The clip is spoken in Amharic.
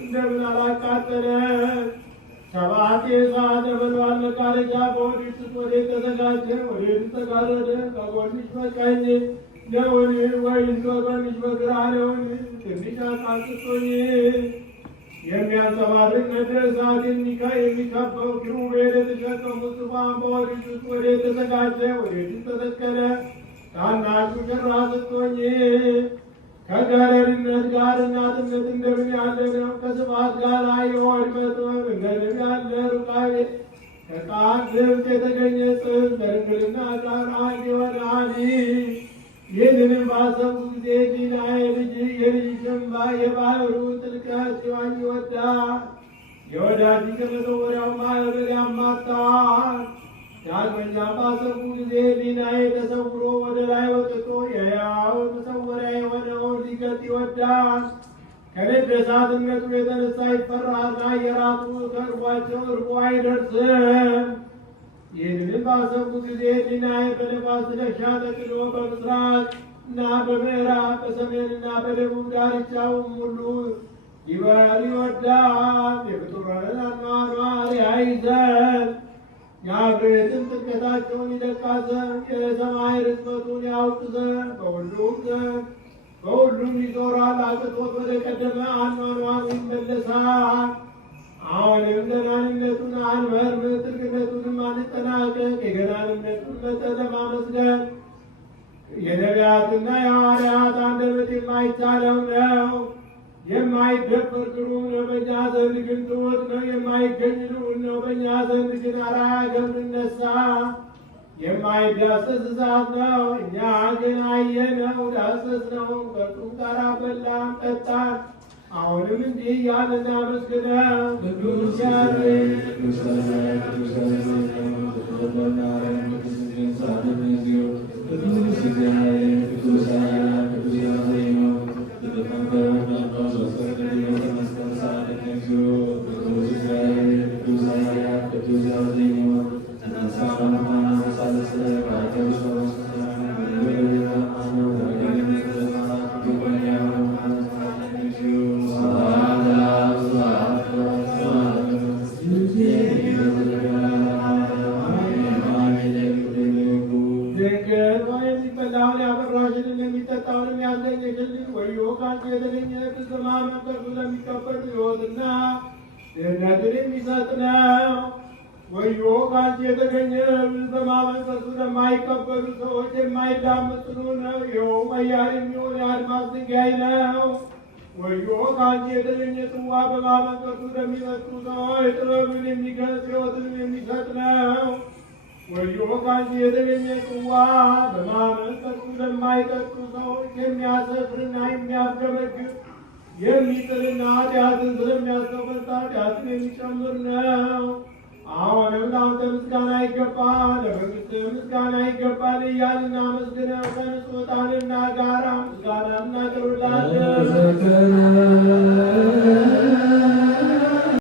እንደምን አላቃጠለ ሰባት የሰዓት ነበልባል መቃረጃ በወዲት ወዴት ተዘጋጀ? ወዴት ተጋረደ? ከጎንሽ በቀኝ ነውን? ወይስ ከጎንሽ በግራ ነውን? ትንሽ አቃጥቶኝ የሚያንጸባርቅ ነደ እሳት የሚከበው ኪሩቤል የተሸከሙት ዙፋን በወዲት ወዴት ተዘጋጀ? ወዴት ተተከለ? ታናሹ ጭራ ስትሆኝ ከገረድነት ጋር እናትነት እንደምን ያለ ነው? ከስብሐት ጋር የሆድ መጥበብ እንደምን ያለ ሩቃቤ ከቃል ድምፅ የተገኘ ጽሕፍ በድንግልና ቃል አንድ ይሆናል። ይህንንም ባሰብኩ ጊዜ ዲናዬ የልጅሽ እንባ የባሕሩ ጥልቀት ሲዋኝ ይወዳል። የወዳጅ ከመሰወሪያው ማዕበል ያማታል። ዳግመኛ ባሰብኩ ጊዜ ዲናዬ ተሰውሮ ወደ ላይ ወጥቶ የሕያው መሰወሪያ የሆነውን ሊገልጥ ይወዳል። ከንደሳትነቱ የተነሳ ይፈራልና የራሱ ከእርቧቸው እርቦ አይደርስም። ይህንን ባሰብኩ ጊዜ ዲናዬ በነፋስ ትከሻ ተጥሎ በምስራቅ እና በምዕራብ በሰሜንና በደቡብ ዳርቻውም ሁሉ ይበር ይወዳል። የፍጡራንን አኗኗር ያይ ዘንድ የአገሪቱን ጥልቀታቸውን ይለካ ዘንድ የሰማይ ርዝመቱን ያውቅ ዘንድ በሁሉም ይዞራል። አቅቶት ወደ ቀደመ አኗኗሩ ይመለሳል። አሁንም ገናንነቱን አንመርምር፣ ጥልቅነቱንም አንጠናቀቅ። የገናንነቱን መጠን ለማመስገን የነቢያትና የሐዋርያት አንደበት የማይቻለው ነው። የማይደፈር ግሩም ነው፣ በእኛ ዘንድ ግን ትሑት ነው። የማይገኝ ልዑል ነው፣ በእኛ ዘንድ ግን አርአያ ገብርነሳ። የማይዳሰስ እሳት ነው፣ እኛ ግን አየነው ዳሰስነው፣ ከእርሱም ጋር በላን ጠጣን። አሁንም እንዲህ እያልን እናመስግነው። ቅዱስ ያሬድ የሚበላውን ያፈራሽልን የሚጠጣውንም ያስገኘሽልን ወዮ ካንቺ የተገኘ ፍጹም መንፈሱ ለሚቀበሉ ሕይወትና ድህነትን የሚሰጥ ነው። ወዮ ካንቺ የተገኘ ፍጹም መንፈሱ ለማይቀበሉ ሰዎች የማይዳመጥ ጽኑ ነው። ይኸውም ኃያል የሚሆን የአድማስ ድንጋይ ነው። ወዮ ካንቺ የተገኘ ጽዋ በማመንፈሱ ለሚጠጡ ሰዎች ጥበብን የሚገልጽ ሕይወትንም የሚሰጥ ነው። ወዮ ካንቺ የተገኘ ጽዋ በማመንፈሱ ለማይጠጡ ሰዎች የሚያሰፍርና የሚያስገመግብ የሚጥልና ኃጢአትን ስለሚያስተፈታ ኃጢአትን የሚጨምር ነው። አሁንም ለአንተ ምስጋና ይገባል፣ ለመንግሥትህ ምስጋና ይገባል እያልን እናመስግነው። ከንጹሕ ዕጣንና ጋራ ምስጋና እናቀርብልሃለን።